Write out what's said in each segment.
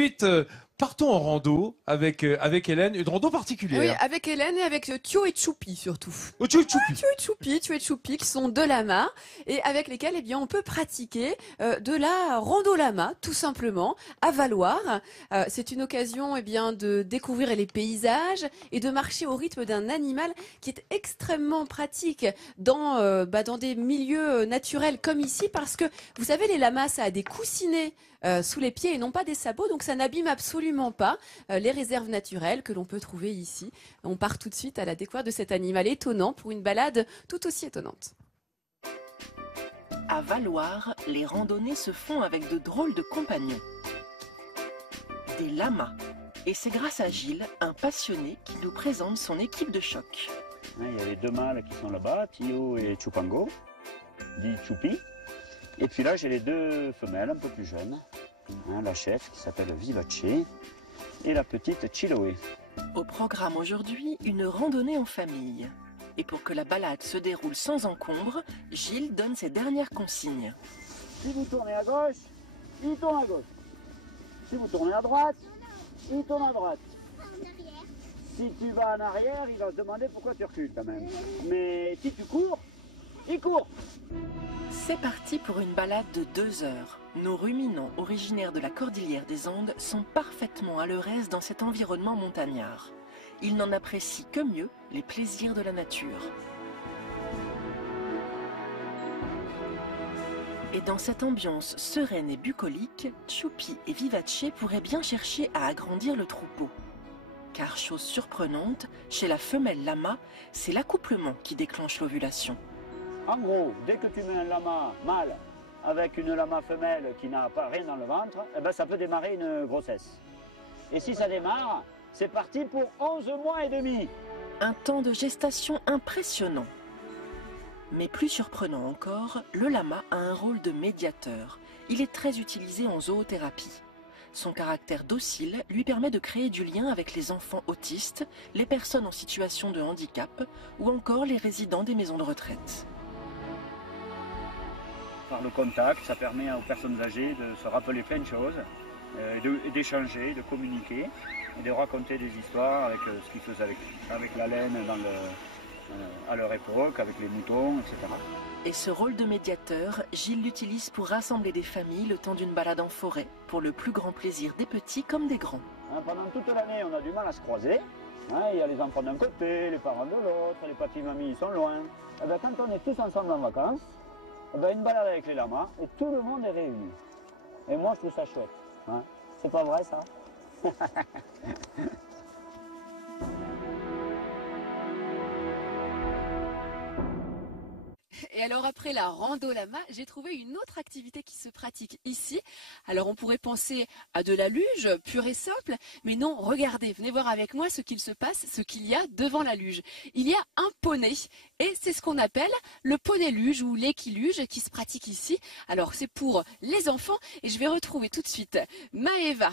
suite, partons en rando avec Hélène, une rando Oui, particulière. avec Hélène et avec Thio et Choupi surtout. Au Tchoupi. Thio et Choupi qui sont deux lamas et avec lesquels on peut pratiquer de la rando lama tout simplement à Valloire. C'est une occasion de découvrir les paysages et de marcher au rythme d'un animal qui est extrêmement pratique dans des milieux naturels comme ici parce que vous savez les lamas ça a des coussinets sous les pieds et non pas des sabots donc ça n'abîme absolument pas les réserves naturelles que l'on peut trouver ici. On part tout de suite à la découverte de cet animal étonnant pour une balade tout aussi étonnante. À Valloire, les randonnées se font avec de drôles de compagnons. Des lamas. Et c'est grâce à Gilles, un passionné, qui nous présente son équipe de choc. Il y a les deux mâles qui sont là-bas, Tio et Chupango, dit Choupi. Et puis là, j'ai les deux femelles un peu plus jeunes. La chef qui s'appelle Vivace et la petite Chiloé. Au programme aujourd'hui, une randonnée en famille. Et pour que la balade se déroule sans encombre, Gilles donne ses dernières consignes. Si vous tournez à gauche, il tourne à gauche. Si vous tournez à droite, il tourne à droite. Si tu vas en arrière, il va se demander pourquoi tu recules quand même. Mais si tu cours, il court. C'est parti pour une balade de 2 heures. Nos ruminants originaires de la cordillère des Andes sont parfaitement à leur aise dans cet environnement montagnard. Ils n'en apprécient que mieux les plaisirs de la nature. Et dans cette ambiance sereine et bucolique, Choupi et Vivace pourraient bien chercher à agrandir le troupeau. Car chose surprenante, chez la femelle lama, c'est l'accouplement qui déclenche l'ovulation. En gros, dès que tu mets un lama mâle avec une lama femelle qui n'a pas rien dans le ventre, eh ben ça peut démarrer une grossesse. Et si ça démarre, c'est parti pour 11 mois et demi. Un temps de gestation impressionnant. Mais plus surprenant encore, le lama a un rôle de médiateur. Il est très utilisé en zoothérapie. Son caractère docile lui permet de créer du lien avec les enfants autistes, les personnes en situation de handicap ou encore les résidents des maisons de retraite. Par le contact, ça permet aux personnes âgées de se rappeler plein de choses, d'échanger, de communiquer et de raconter des histoires avec ce qu'ils faisaient avec la laine à leur époque, avec les moutons, etc. Et ce rôle de médiateur, Gilles l'utilise pour rassembler des familles le temps d'une balade en forêt, pour le plus grand plaisir des petits comme des grands. Pendant toute l'année, on a du mal à se croiser. Il y a les enfants d'un côté, les parents de l'autre, les papis-mamies sont loin. Et bien, quand on est tous ensemble en vacances, une balade avec les lamas et tout le monde est réuni. Et moi, je trouve ça chouette. C'est pas vrai, ça? Et alors après la rando lama, j'ai trouvé une autre activité qui se pratique ici. Alors on pourrait penser à de la luge pure et simple, mais non, regardez, venez voir avec moi ce qu'il se passe, ce qu'il y a devant la luge. Il y a un poney et c'est ce qu'on appelle le poney luge ou l'équiluge qui se pratique ici. Alors c'est pour les enfants et je vais retrouver tout de suite Maëva.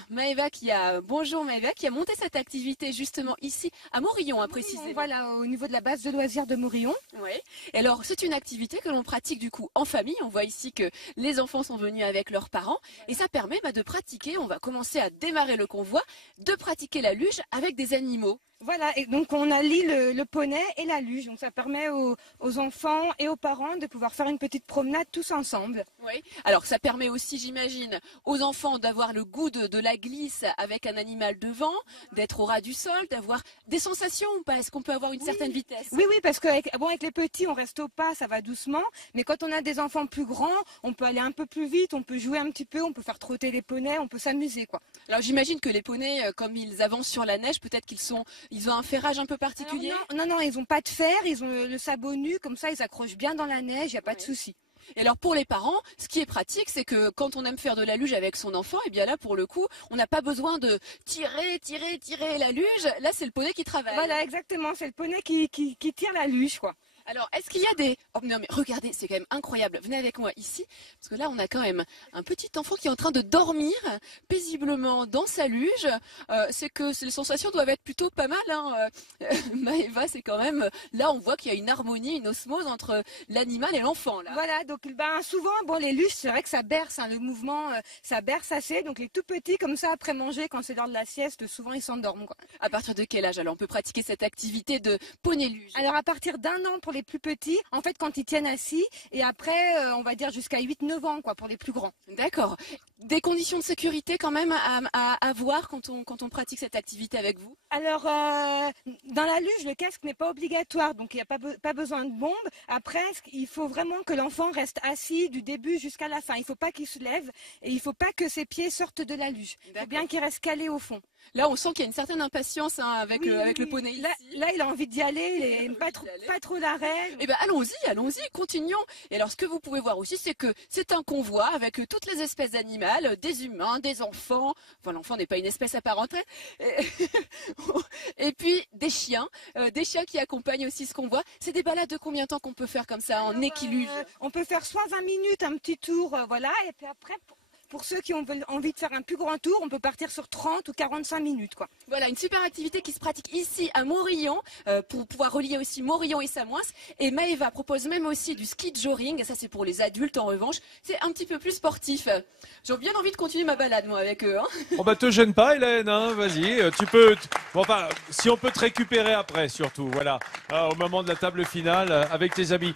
Bonjour Maëva, qui a monté cette activité justement ici à Morillon, à préciser. Voilà, au niveau de la base de loisirs de Morillon. Oui. Et alors c'est une activité que l'on pratique du coup en famille. On voit ici que les enfants sont venus avec leurs parents et ça permet de pratiquer, on va commencer à démarrer le convoi, de pratiquer la luge avec des animaux. Voilà, et donc on allie le poney et la luge. Donc ça permet aux enfants et aux parents de pouvoir faire une petite promenade tous ensemble. Oui, alors ça permet aussi, j'imagine, aux enfants d'avoir le goût de la glisse avec un animal devant, d'être au ras du sol, d'avoir des sensations ou pas? Est-ce qu'on peut avoir une certaine vitesse? Oui, parce qu'avec les petits, on reste au pas, ça va doucement. Mais quand on a des enfants plus grands, on peut aller un peu plus vite, on peut jouer un petit peu, on peut faire trotter les poneys, on peut s'amuser, quoi. Alors j'imagine que les poneys, comme ils avancent sur la neige, peut-être ils ont un ferrage un peu particulier? Alors non, ils n'ont pas de fer, ils ont le sabot nu, comme ça ils accrochent bien dans la neige, il n'y a pas de souci. Et alors pour les parents, ce qui est pratique, c'est que quand on aime faire de la luge avec son enfant, et bien là pour le coup, on n'a pas besoin de tirer la luge. Là c'est le poney qui travaille. Voilà, exactement, c'est le poney qui tire la luge, quoi. Alors, est-ce qu'il y a des... Oh non, mais regardez, c'est quand même incroyable. Venez avec moi ici, parce que là, on a quand même un petit enfant qui est en train de dormir paisiblement dans sa luge. C'est que les sensations doivent être plutôt pas mal, hein. Maëva, c'est quand même... Là, on voit qu'il y a une harmonie, une osmose entre l'animal et l'enfant, là. Voilà, donc souvent, bon, les luges, c'est vrai que ça berce, hein, le mouvement, ça berce assez. Donc les tout petits, comme ça, après manger, quand c'est l'heure de la sieste, souvent ils s'endorment, quoi. À partir de quel âge, alors, on peut pratiquer cette activité de poney luge? Alors à partir d'1 an pour les plus petits, en fait quand ils tiennent assis, et après on va dire jusqu'à 8-9 ans quoi pour les plus grands. D'accord. Des conditions de sécurité quand même à avoir quand on pratique cette activité avec vous? Alors dans la luge le casque n'est pas obligatoire, donc il n'y a pas besoin de bombe. Après il faut vraiment que l'enfant reste assis du début jusqu'à la fin. Il ne faut pas qu'il se lève et il ne faut pas que ses pieds sortent de la luge. Il faut bien qu'il reste calé au fond. Là, on sent qu'il y a une certaine impatience hein, avec le poney ici. Là, il a envie d'y aller, il n'aime pas trop l'arrêt. Eh ben, allons-y, continuons. Et alors, ce que vous pouvez voir aussi, c'est que c'est un convoi avec toutes les espèces d'animaux, des humains, des enfants. Enfin, l'enfant n'est pas une espèce à part entière. Et puis, des chiens qui accompagnent aussi ce convoi. C'est des balades de combien de temps qu'on peut faire comme ça en équiluge? On peut faire soit 20 minutes, un petit tour, voilà, et puis après... Pour ceux qui ont envie de faire un plus grand tour, on peut partir sur 30 ou 45 minutes, quoi. Voilà, une super activité qui se pratique ici à Morillon, pour pouvoir relier aussi Morillon et Samoins. Et Maëva propose même aussi du ski de jogging. Ça, c'est pour les adultes, en revanche. C'est un petit peu plus sportif. J'ai bien envie de continuer ma balade, moi, avec eux. Hein. Oh bah, te gêne pas, Hélène, hein, vas-y. Tu peux... Bon, enfin, si on peut te récupérer après, surtout, voilà. Au moment de la table finale, avec tes amis.